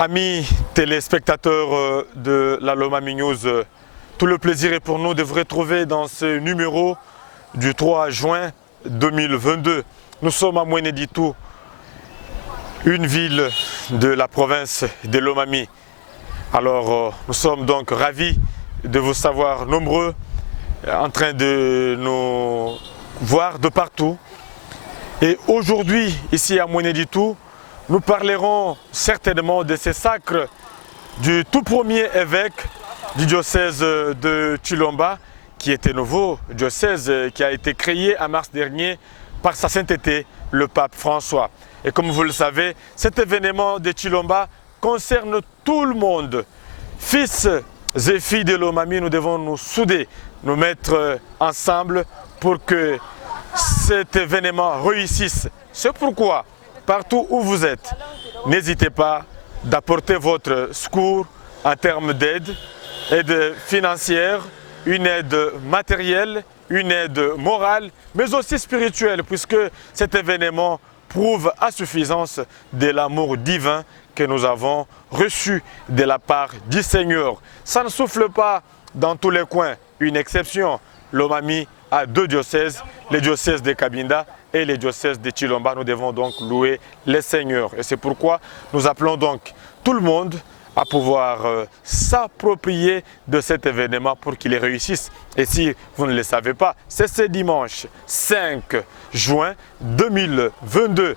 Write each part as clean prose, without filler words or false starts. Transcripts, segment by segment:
Amis téléspectateurs de la Lomami News, tout le plaisir est pour nous de vous retrouver dans ce numéro du 3 juin 2022. Nous sommes à Mweneditu, une ville de la province de Lomami. Alors nous sommes donc ravis de vous savoir nombreux en train de nous voir de partout. Et aujourd'hui, ici à Mweneditu, nous parlerons certainement de ces sacres du tout premier évêque du diocèse de Chilomba, qui était nouveau diocèse, qui a été créé en mars dernier par sa sainteté, le pape François. Et comme vous le savez, cet événement de Chilomba concerne tout le monde. Fils et filles de Lomami, nous devons nous souder, nous mettre ensemble pour que cet événement réussisse. C'est pourquoi, partout où vous êtes, n'hésitez pas d'apporter votre secours en termes d'aide financière, une aide matérielle, une aide morale, mais aussi spirituelle, puisque cet événement prouve à suffisance de l'amour divin que nous avons reçu de la part du Seigneur. Ça ne souffle pas dans tous les coins. Une exception, Lomami a deux diocèses, le diocèse de Cabinda et le diocèse de Chilomba. Nous devons donc louer les seigneurs. Et c'est pourquoi nous appelons donc tout le monde à pouvoir s'approprier de cet événement pour qu'il réussisse. Et si vous ne le savez pas, c'est ce dimanche 5 juin 2022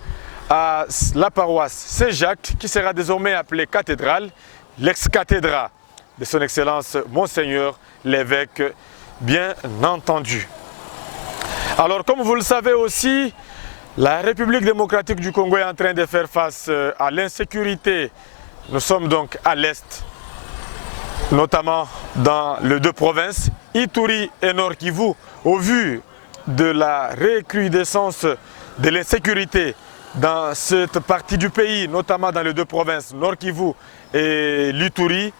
à la paroisse Saint-Jacques, qui sera désormais appelée cathédrale, l'ex-cathédrale de son Excellence Monseigneur l'évêque, bien entendu. Alors, comme vous le savez aussi, la République démocratique du Congo est en train de faire face à l'insécurité. Nous sommes donc à l'est, notamment dans les deux provinces, Ituri et Nord Kivu. Au vu de la recrudescence de l'insécurité dans cette partie du pays, notamment dans les deux provinces, Nord Kivu et l'Ituri,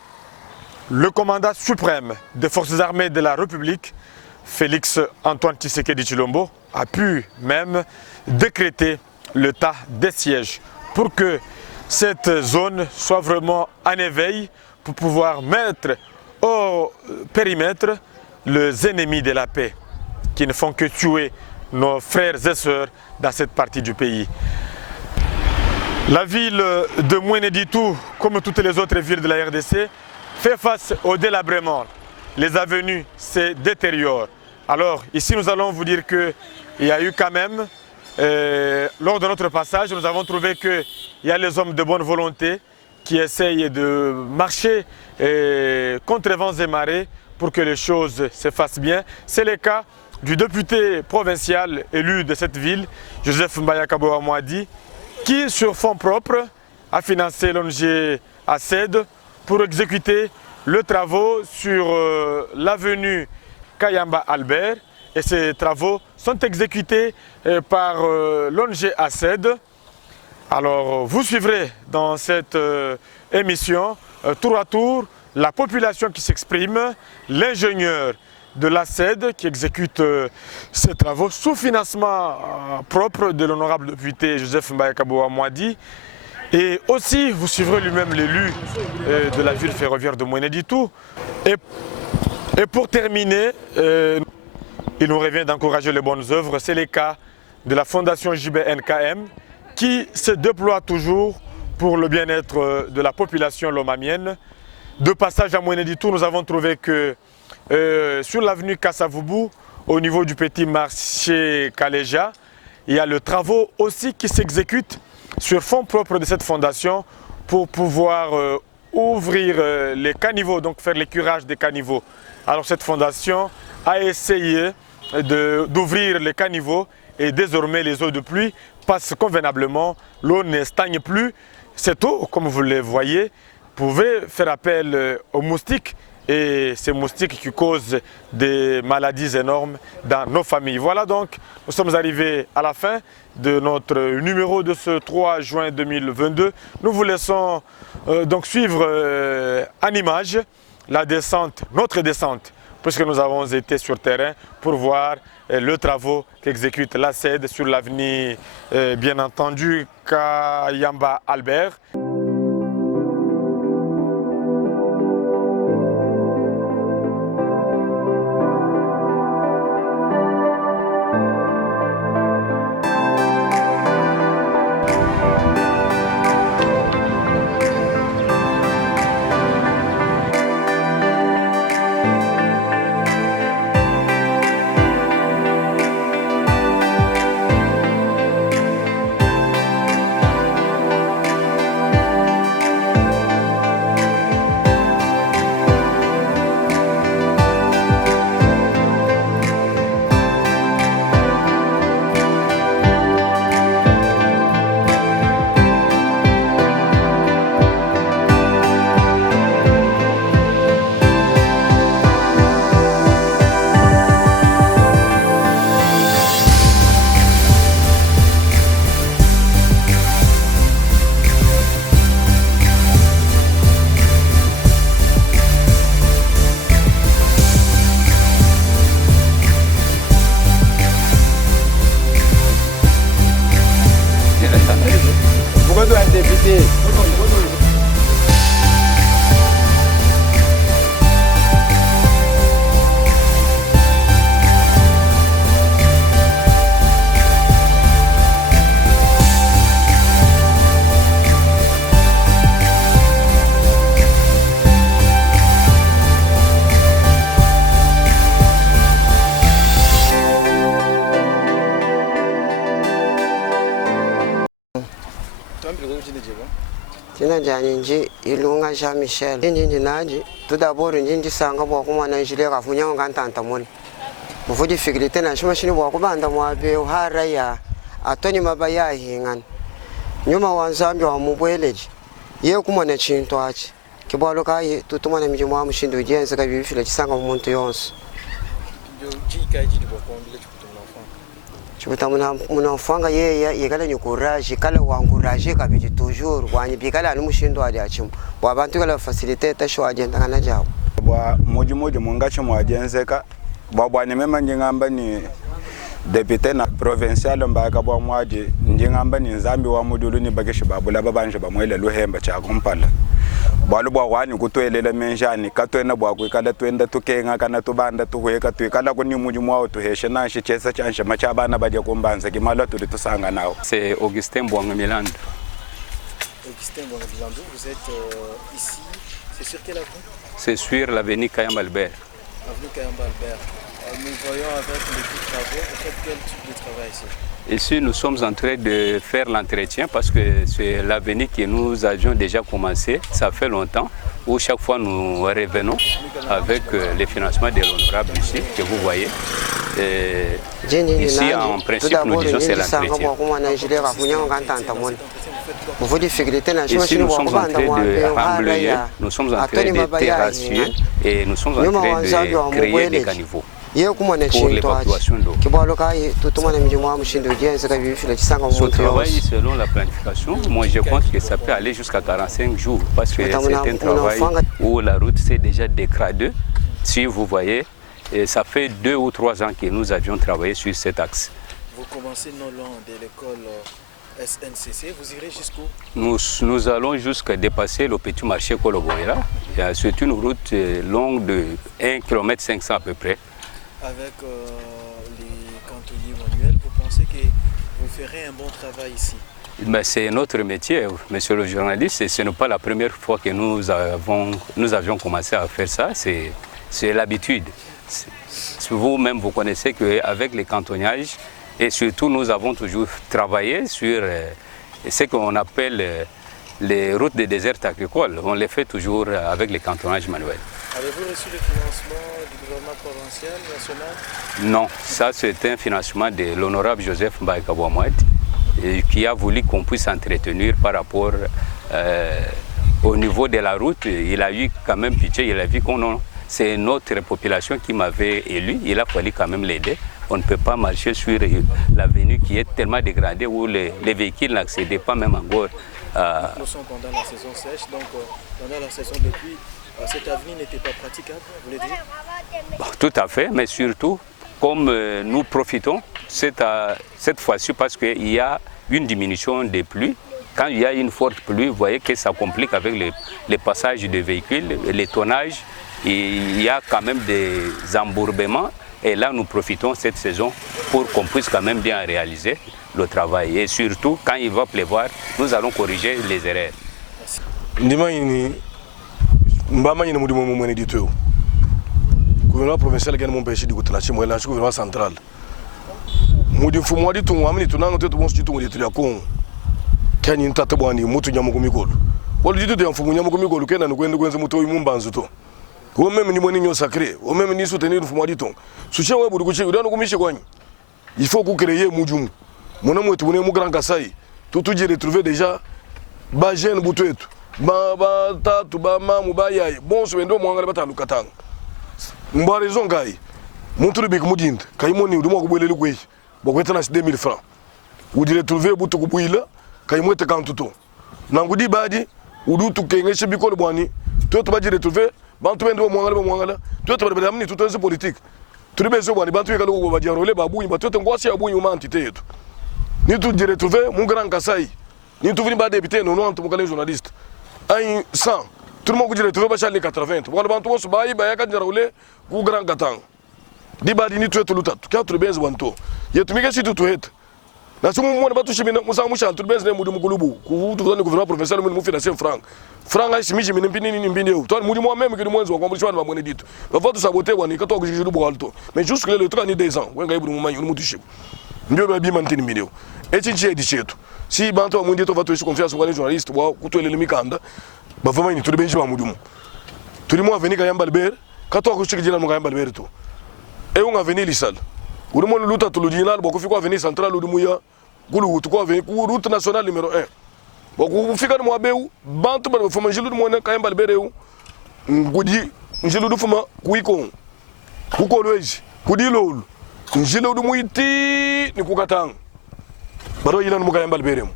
le commandant suprême des forces armées de la République, Félix Antoine Tshisekedi Tshilombo, a pu même décréter l'état des sièges pour que cette zone soit vraiment en éveil pour pouvoir mettre au périmètre les ennemis de la paix qui ne font que tuer nos frères et sœurs dans cette partie du pays. La ville de Mweneditu, comme toutes les autres villes de la RDC, fait face au délabrement. Les avenues se détériorent. Alors ici nous allons vous dire qu'il y a eu quand même, lors de notre passage, nous avons trouvé qu'il y a les hommes de bonne volonté qui essayent de marcher contre vents et marées pour que les choses se fassent bien. C'est le cas du député provincial élu de cette ville, Joseph Mbayakabo Amouadi, qui sur fonds propres a financé l'ONG ACED pour exécuter les travaux sur l'avenue Kayamba Albert, et ces travaux sont exécutés par l'ONG ACED. Alors vous suivrez dans cette émission tour à tour la population qui s'exprime, l'ingénieur de l'ACED qui exécute ces travaux sous financement propre de l'honorable député Joseph Mbayakabo Amouadi. Et aussi, vous suivrez lui-même l'élu de la ville ferroviaire de Mweneditu. Et pour terminer, il nous revient d'encourager les bonnes œuvres. C'est le cas de la fondation JBNKM qui se déploie toujours pour le bien-être de la population lomamienne. De passage à Mweneditu, nous avons trouvé que sur l'avenue Kassavubu, au niveau du petit marché Kaleja, il y a le travaux aussi qui s'exécutent sur fonds propres de cette fondation pour pouvoir ouvrir les caniveaux, donc faire le curage des caniveaux. Alors cette fondation a essayé d'ouvrir les caniveaux et désormais les eaux de pluie passent convenablement, l'eau ne stagne plus. Cette eau, comme vous le voyez, pouvait faire appel aux moustiques, et ces moustiques qui causent des maladies énormes dans nos familles. Voilà donc, nous sommes arrivés à la fin de notre numéro de ce 3 juin 2022. Nous vous laissons donc suivre en image la descente, notre descente, puisque nous avons été sur terrain pour voir le travaux qu'exécute l'ACED sur l'avenue, bien entendu, Kayamba Albert. Tina Janinji, Ilunga Jean Michel, Inji Naji, tout d'abord Inji Sanga Bokumana Jile Rafunya Gantantamon. Before the figure, then I machine Wakubanda Wabe, Haraya, Atoni Mabaya Hingan. Numa one Zambia or Mubelage. Yokumana Chin to Arch. Kibaloka to Tumana Mijuma machine to Jens, like you feel like Sanga Monteons. Munafanga ye kala ni courage kala wa encourager kabiti toujours kwani bikala numushindo ali achimu wabantu kala faciliter shwa agenda kana jawo bwa moji mungacho mwajenzeka bwa ni mema ngamba ni député na provincial mbaka bwa mwaje ngamba ni nzambi wa mudulu ni bakeshe babula babanje bamwele luhemba cha kompala bwalu bwa wani kutwelela menjani katwena bwa kwikala twenda tukenga kana tubanda tuhweka twikala kuni muji mwawo tuheshe na shichesa chansha machabana baje kumbanza kimala tuli tusanga nawo. C'est Augustin Bouangamilando. Augustin Bouangamilando, vous êtes ici, c'est sur quelle avenue? C'est sur l'avenue Kayamba Albert. Avenue Kayamba Albert. Nous voyons avec l'équipe travaux, vous faites quel type de travail ici? Ici, nous sommes en train de faire l'entretien parce que c'est l'avenue que nous avions déjà commencé. Ça fait longtemps où chaque fois nous revenons avec les financements de l'honorable ici, que vous voyez. Et ici, en principe, nous disons c'est l'entretien. Ici, nous sommes en train de remblayer, nous sommes en train de terrassier et nous sommes en train de créer des caniveaux pour l'évacuation d'eau. Ce travail, selon la planification, moi je pense que ça peut aller jusqu'à 45 jours parce que c'est un travail où la route s'est déjà dégradée. Si vous voyez, et ça fait 2 ou 3 ans que nous avions travaillé sur cet axe. Vous commencez non loin de l'école SNCC, vous irez jusqu'où? Nous allons jusqu'à dépasser le petit marché Koloboïra. C'est une route longue de 1,5 km à peu près. Avec les cantonniers manuels, vous pensez que vous ferez un bon travail ici? C'est notre métier, monsieur le journaliste, et ce n'est pas la première fois que nous avions commencé à faire ça, c'est l'habitude. Vous-même, vous connaissez qu'avec les cantonnages, et surtout nous avons toujours travaillé sur ce qu'on appelle les routes de désert agricole. On les fait toujours avec les cantonnages manuels. Avez-vous reçu le financement du gouvernement provincial, national? Non, ça c'est un financement de l'honorable Joseph Mbaïkabouamoued qui a voulu qu'on puisse entretenir par rapport au niveau de la route. Il a eu quand même pitié, il a vu qu'on c'est notre population qui m'avait élu, il a fallu quand même l'aider. On ne peut pas marcher sur l'avenue qui est tellement dégradée où les véhicules n'accédaient pas même encore. Nous sommes pendant la saison sèche, donc pendant la saison de pluie, cette avenue n'était pas praticable, vous voulez dire? Bon, tout à fait, mais surtout, comme nous profitons cette fois-ci parce qu'il y a une diminution des pluies, quand il y a une forte pluie, vous voyez que ça complique avec les passages des véhicules, les tonnages, il y a quand même des embourbements. Et là, nous profitons cette saison pour qu'on puisse quand même bien réaliser le travail. Et surtout, quand il va pleuvoir, nous allons corriger les erreurs. Gouvernement provincial qui est mon pays du gouvernement central. Mudi fumwa di tunwa mini tunanga tetu bonsu di tunwa di tuliakon. Kani ntata bwani mutu nyamugo migolo. Bolu di tutu mfumu nyamugo migolo kena nukwende kwenze muto imumbanzu to. Ko meme ni moni nyo sacré, o meme ni soutenir fumwa di ton. Suche wa budu kuche udano kumishe kwani. Il faut ku créer mujumu. Mona mwetu bune mu Grand Kasai. Tutu ji retrouver déjà ba jeune butu etu. Ba tatu ba mamu ba yayi. Bonsu wendo mwangala batalu katanga. Mbare zongai. Muntu bik mudinda. Kay moni uduma ko bolele ko yi. Bokweta na 2000 francs. Udi retrouver butu ku buila kay mwete kantuto. Nangudi badi udu tukengeshe bikolo bwani. Toto baji retrouver bantu bendo mwangala. Toto bada amni tutonze politique. Tulibezo bwani bantu yekalo ko baji role babu imba toto ngwasi abu yuma entité yetu. Ni tu di retrouver mu Grand Kasai. ni tu vini ba député non non tu mukale journaliste ay 100 tout le monde dit tu veux pas chaler 80 wala bantu wosu bayi ba yaka njarawle ku grand gatang di ba di ni tu etu lutat ka tu benz wanto yetu mike situ tu het na sumu mo ba tu shimina musa musha tu benz ne mudu mugulubu ku tu zani gouvernement provincial mu financer franc ay simiji mini mpini ni mbini yo to mudu mo même que mwenzo kwa mwisho ba mwene ditu ba vote saboter wani ka to ku jiru bo alto mais jusque le 3 ni 2 ans wenga ibru mu manyu mu tu shibu mbio ba bi mantini mbini yo echinchi edi chetu si bantu wa mundi to va tuishi confiance kwa les journalistes wa kutwele mikanda ba vama ni tuli benji ba mudumu tuli mo avenika yamba albert ka to ku shikijina mu yamba albert to e un avenir lisal uri mo luta tulujinal bo ku fiko avenir central uri mu ya gulu tu ko avenir ku route nationale numéro 1 bo ku fika mo abeu bantu ba fama jilu mo na ka yamba albert eu ngudi njilu du fama ku iko ku ko loji ku di lolu njilu du mu iti ni ku katanga baro yina mu kayamba alberem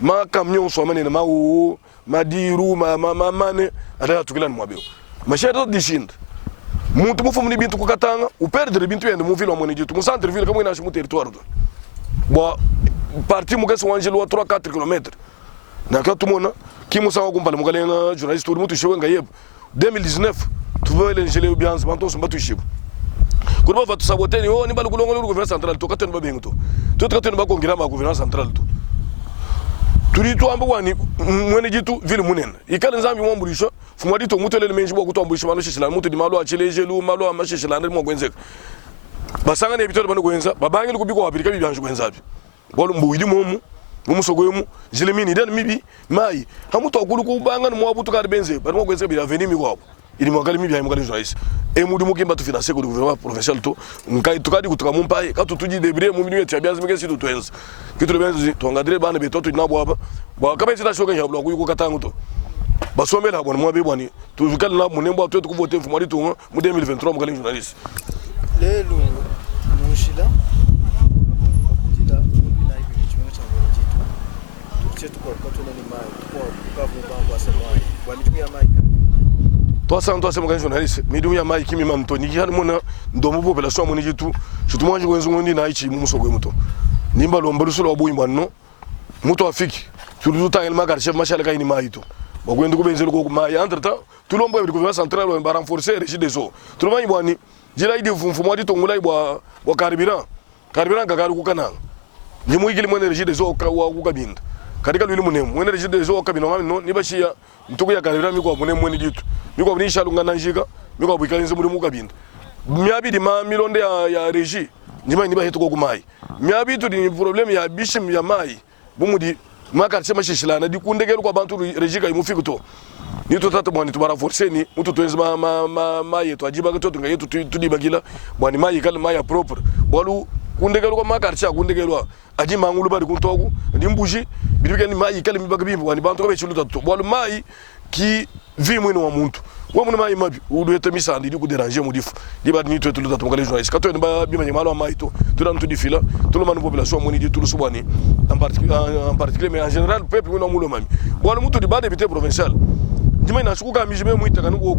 ma camion so mane ma o ma diru ma mane ada tukila mu abeo ma chedo dishind muntu mu fumuni bintu ku katanga u perdre bintu yende mu vilo mo niditu mu centre ville comme ina mu territoire do bo parti mu keso angelo 3-4 km na ka tumona ki mu sawa kumbala mu galenga journaliste mu tu shewenga yeb 2019 tu veux l'engele bien banto so batu shibu kurba va tu saboter ni o ni balu kulongo lu gouvernement central to kateno ba bengo to kateno ba kongira ma gouvernement central to turi to ambo wani mwene jitu vile munena ikale nzambi mo mbulisho fumadi to mutele menji bo kuto mbulisho malo shishila mutu di malo achilejelu malo amashishila ndimo gwenzeka basanga ne bitoro bano gwenza babangi lukubiko wabirika bibyanju gwenzabi bolo mbuidi momu mumusogwemu jilemini dan mibi mai hamuto kuluku banga no mwabutu ka benze bano gwenza bi avenir mi kwabo ili mwagali mibi ayi mwagali journaliste e mudu mukimba tu financer ko gouvernement provincial to nkai tukadi kutuka mumpaye ka tutuji debre mu minu yetu abianze mike situ twenza kitu benzi to ngadire bana betoto inabo aba ba kabezi ta shoga yabula ku katangu to basomela bona mwabe bwani tuzukala na munembo to kuvote mfumari to mu 2023 mwagali journaliste lelo mushila kutila na hivi kichwa cha mwejitu tuchetu kwa katuna ni mai kwa kavu bangu asemai walitumia mai toi ça toi c'est mon journaliste midum ya mai kimi mamtoni ki mona ndomo population moni jitu surtout moi je wenzu ngondi na ichi mumusogwe muto nimba lombalu solo abu imbanno muto afiki surtout ta elma gar chef machal kay ni mai to bagwendo ko benzelo ko mai entre temps tout l'ombo du gouvernement central on va renforcer régime des eaux tout le monde bwani jira ide fumfumo di to ngulai bwa carburant gagaru ku kana ni mu igili mona régime des eaux ka wa ku kabinda kadika lwili munemu mona régime des eaux kabino mami no ni bashia ntuku ya carburant mi ko munemu ni ditu miko bnisha lunga njika miko bikalinze muri mukabinda myabidi ma milonde ya régie ndima niba hetu ko kumai myabidi ni problème ya bishim ya mai bumudi makarche mashishilana dikundegelo kwa bantu régie ka imufiki to ni to tata bwani tubara forcer ni mutu twenze ma yetu ajiba ko to yetu tudibagila bwani mai kala mai ya propre bolu kundegelo kwa makarche kundegelo aji mangulu bari kuntoku ndimbuji bidibike ni mai kala mibagabimbo bwani bantu ko bechuluta to bolu mai ki vi mwino wa muntu wa muna mai mabi udu eta misandi di ku déranger mu difu di ba ni to tuluta to ngale journaliste kato ne ba bi manyamalo mai to tulan to difila tout le monde population moni di tulu subani en particulier mais en général peuple mwino mulo mami wala mutu di ba député provincial ndima ina suku ka mi jime mu itaka nuko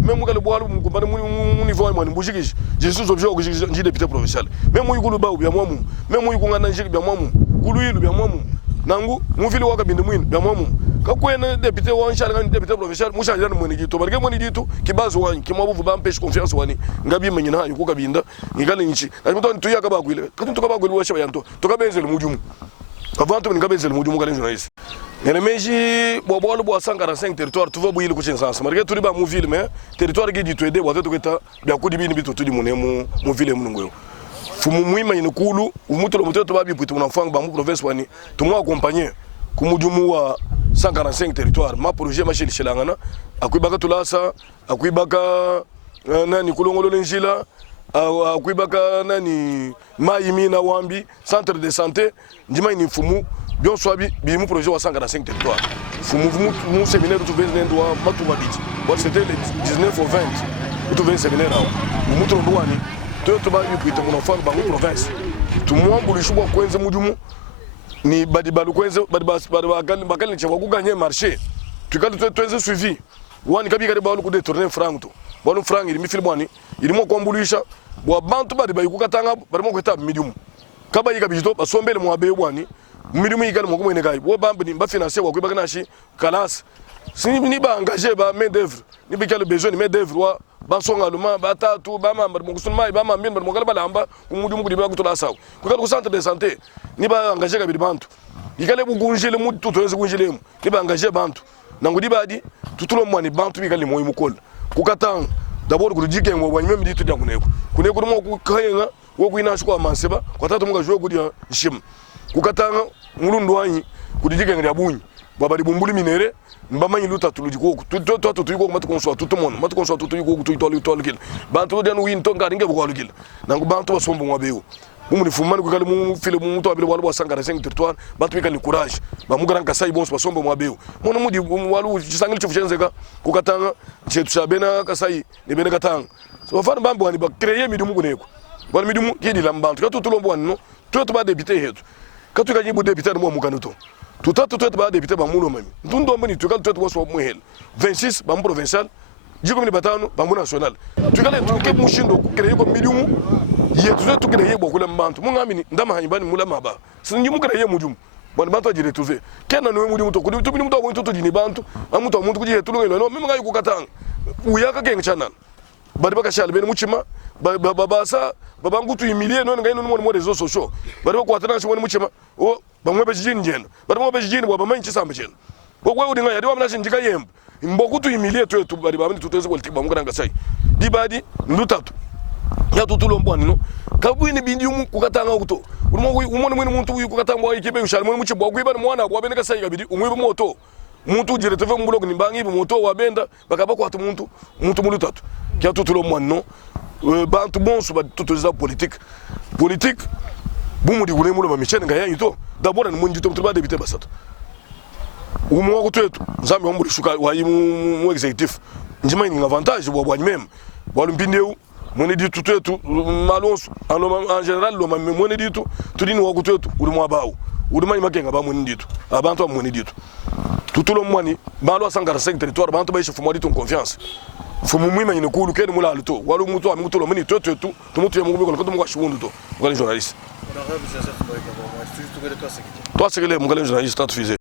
même ngale bwalu mu kumbana mu niveau mo ni bujiki je suis obligé ko ji député provincial même mu yugulu ba ubya mwamu même mu yugunga na njiki bya mwamu kulu yilu bya mwamu nangu mu vile waka binde mwini bya mwamu kakwena député wa nshal kan député provincial musha jana mwini dito barke mwini dito kibazo wani kimabuvu ba mpeshe confiance wani ngabi manyina hayo kukabinda ngale nchi amuto ntuya ka bagwile katuntu ka bagwile washa yanto to kabenzele mujumu avanto ni kabenzele mujumu kale journaliste ngene meji bobolo bo 145 territoire tu va buyile ku chensansa marke turi ba mu ville mais territoire gi dito ede wateto keta bya kudi bini bito tudi munemu mu ville munungoyo fumu muima inukulu umuto muto to babi putu munafanga ba mu province wani tumu accompagner kumujumu wa 145 territoire ma projet machili shilangana akuibaka tulasa akuibaka nani kulongolo lenjila akuibaka nani maimina wambi centre de santé ndima ni fumu bien swabi bi mu projet wa 145 territoire fumu mu séminaire tu venez ndwa matuma biti c'était le 19 au 20 tu venez séminaire awo mu trondo wani to ba yupuita kuna fanga ba mu province tumwambuli shubwa kwenze mujumu ni badibalu kwenze bakali nchwa kuganye marché tukali twenze suivi wani kabi kare balu ku détourner franc to bolu franc ili mifili bwani ili mo kwambulisha bwa bantu badibayi kukatanga barimo kweta medium kaba yika bijito basombele mo abe bwani midimu ikale mo ko ne kai wo ba mbini ba financer wa ko ba kana shi kalas si ni ba engager ba main d'œuvre ni bi quel besoin de main d'œuvre wa ba songa luma ba tatu ba ma mo kusulma ba ma mbin mo kala bala amba ko mudimu ko diba ko to la saw ko kala ko centre de santé ni ba engager ka bi bantu ikale bu gunjele mu to to gunjele mu ni ba engager bantu nango di badi tutulo mo ni bantu bi kale mo imukol ku katang d'abord ku dike ngo wa nyame di to dangu neko ku ne ko mo ku kayenga wo ku ina shiko amanseba kwa tatu mo ga jwo ku dia shim ku katanga mulundu wanyi ku dike ngri abunyi baba di bumbuli minere mbama yiluta tuluji ko to ko matu konso to mon matu konso to ko to toli kil bantu den win to ngari ngebe ko kil nango bantu basombo ngwabeyo mumu fumani ko kale mu file mu to abile walo sangara 5 territoire bantu kale courage ba mu gran kasai bon basombo ngwabeyo mono mudi walu cisangil chifu chenzeka ko katanga chetu sabena kasai ne bene katanga so fana bambo ni ba créer midumu ko neko wal midumu kidi lambantu ka to tulombo no to ba député hetu ka to ka nyibu député mo mu kanuto tout ba député ba mulo mami ndundo mbani tukal tout waso muhel 26 ba provincial jiko mini batano ba national tukale tuke mushindo ku créer ko midumu yetu to créer bo kula mbantu mu ngamini ndama hanyibani mula maba sinji mu créer mujum bon bantu ajire tuve kena no mudimu to kudi to midumu to ko to dini bantu amuto muntu kuji hetu ngelo no mimi ngai ku katanga uyaka ke channel bari baka shal ben muchima babasa babangutu imilie no ngai no mo réseaux sociaux bari ko atana shi woni muchima o bamwe bejini njeno bari mo bejini bwa bamanchi samba cheno bwo udi ngaya diwa mnashi njika yembo mbokutu imilie tu bari bamini tuteze kwaliti bamugana sai dibadi ndutatu ya tutulo mbwani no kabwini bindi umu kukatanga kuto umone mwini muntu uyu kukatanga bwa ikibe ushali mwini muchi bwa kuiba mwana kwa beneka sai kabidi umwibe moto muntu jire teve mbulo ni bangi moto wabenda bakaba kwa muntu mulutatu kya tutulo mbwani no bantu bonso ba tutuza politique bumudi gule mulo bamichene ngaya yito d'abord ni munji to ba député basato umu ko twetu nzambe ombuli shuka wa mu executif njima ni avantage bwa nyimem walu mpindeu mone ditu twetu malonso en général lo mamme mone ditu tudini wa ko twetu uri mu abawo uri mani makenga ba mone ditu abantu amone ditu tutulo mwani malo asangara 5 territoire bantu ba chef mwadi ton confiance fumu mwima nyine kulu kene mula alto walu mutu amikutulo mani twetu tumutu ya mungu ko to mu kwashundu to ngale journaliste toi c'est que les journalistes ont refusé